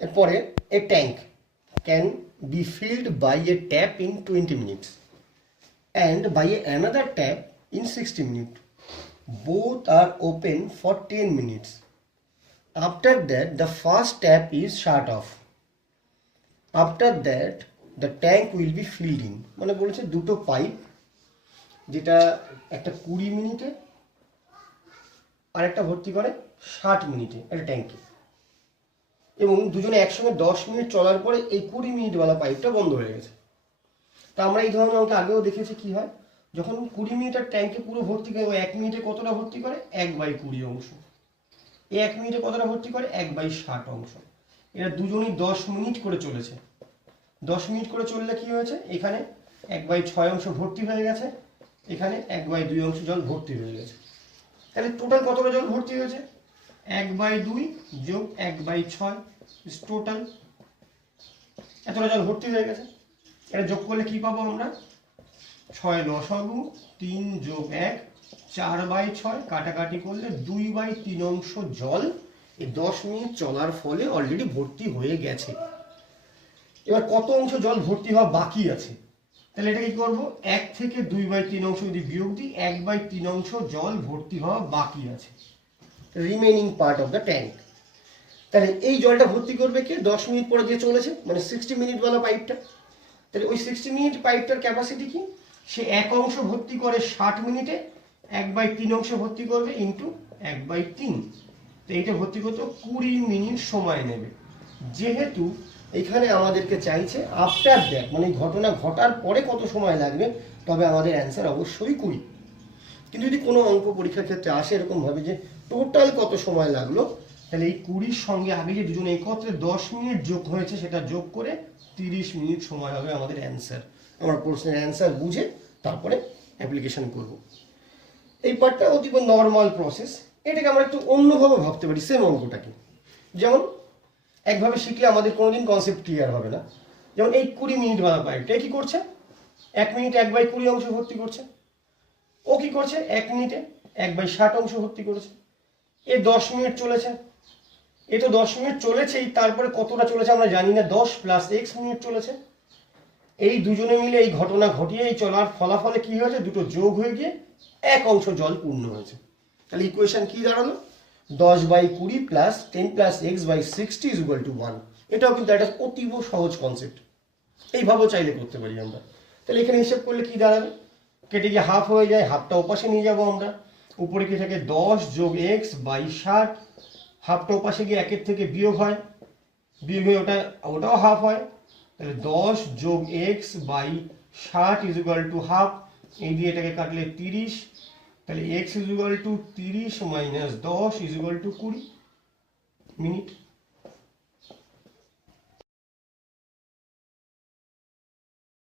এরপরে a tank can be filled by a tap in 20 minutes and by another tap in 60 minutes. Both are open for 10 minutes. After that, the first tap is shut off. After that, the tank will be filled in. মানে বলেছে দুটো pipe, যেটা একটা 20 মিনিটে আর একটা ভর্তি করে 60 মিনিটে একটা ট্যাঙ্কে, এবং দুজনে একসঙ্গে 10 মিনিট চলার পরে এই 20 মিনিটওয়ালা পাইপটা বন্ধ হয়ে গেছে। তা আমরা এই ধরনের অঙ্ক আগেও দেখেছি কি হয়, যখন 20 মিনিটের ট্যাঙ্কে পুরো ভর্তি করে, 1 মিনিটে কতটা ভর্তি করে 1/20 অংশ, 1 মিনিটে কতটা ভর্তি করে 1/60 অংশ। এরা দুজনেই 10 মিনিট করে চলেছে। 10 মিনিট করে চললে কি হয়েছে, এখানে 1/6 অংশ ভর্তি হয়ে গেছে, এখানে 1/2 অংশ জল ভর্তি হয়ে গেছে। তাহলে টোটাল কতটা জল ভর্তি হয়েছে, 1/2 যোগ 1/6 টোটাল এতটা জল ভর্তি হয়ে গেছে। এটা যোগ করলে কি পাবো আমরা, 6 লসাগু 3 যোগ 1 4/6, কাটাকাটি করলে 2/3 অংশ জল এই 10 মিনিট চলার ফলে অলরেডি ভর্তি হয়ে গেছে। এবার কত অংশ জল ভর্তি হওয়া বাকি আছে, তাহলে এটা কি করবো, 1 থেকে 2/3 অংশ যদি বিয়োগ দিই, 1/3 অংশ জল ভর্তি হওয়া বাকি আছে, remaining part of the tank. তাহলে এই জলটা ভর্তি করবে কে, 10 মিনিট পরে যে চলেছে, মানে 60 মিনিটওয়ালা পাইপটা। তাহলে ওই 60 মিনিট পাইপটার ক্যাপাসিটি কি, সে 1 অংশ ভর্তি করে 60 মিনিটে, 1/3 অংশ ভর্তি করবে ইন্টু 1/3। তো এইটা ভর্তি করতে 20 মিনিট সময় নেবে। যেহেতু এখানে আমাদেরকে চাইছে আফটার দ্যাট, মানে ঘটনা ঘটার পরে কত সময় লাগবে, তবে আমাদের অ্যান্সার অবশ্যই 20। কিন্তু যদি কোনো অঙ্ক পরীক্ষার ক্ষেত্রে আসে এরকমভাবে যে টোটাল কত সময় লাগলো, তাহলে এই 20-র সঙ্গে আগে যে দুজনে একত্রে 10 মিনিট যোগ হয়েছে সেটা যোগ করে 30 মিনিট সময় হবে আমাদের অ্যান্সার। আমরা প্রশ্নের অ্যান্সার বুঝে তারপরে অ্যাপ্লিকেশন করব। এই পার্টটা অতীব নর্মাল প্রসেস। এটাকে আমরা একটু অন্যভাবে ভাবতে পারি সেম অঙ্কটাকে। যেমন একভাবে শিখলে আমাদের কোনোদিন কনসেপ্ট ক্লিয়ার হবে না। যেমন এই 20 মিনিট বালা পাইপটা কি করছে, 1 মিনিটে 1/20 অংশ ভর্তি করছে। ও কি করছে, 1 মিনিটে 1/60 অংশ ভর্তি করেছে। এ 10 মিনিট চলেছে, এ তো 10 মিনিট চলেছেই, তারপরে কতটা চলেছে আমরা জানি না, 10 + x মিনিট চলেছে। এই দুজনে মিলে এই ঘটনা ঘটিয়ে এই চলার ফলাফলে কি হয়েছে, দুটো যোগ হয়ে গিয়ে 1 অংশ জল পূর্ণ হয়েছে। তাহলে ইকুয়েশন কি দাঁড়ালো, 10/20 + 10 + x/60 = 1। এটাও কিন্তু একটা অতীব সহজ কনসেপ্ট, এইভাবে চাইলে করতে পারি আমরা। তাহলে এখানে হিসাব করলে কি দাঁড়াবে, কেটে গিয়ে হাফ হয়ে যায়, হাফটা ওপাশে নিয়ে যাব আমরা, উপরে কি থাকে 10 যোগ x/60, হাফটা ওপাশে গিয়ে 1-এর থেকে বিয়োগ হয়, বিয়োগ হয়ে ওটাও হাফ হয়। তাহলে 10 যোগ x/60 = হাফ, এই দিয়ে এটাকে কাটলে 30। তাহলে x = 30 - 10 = 20 মিনিট।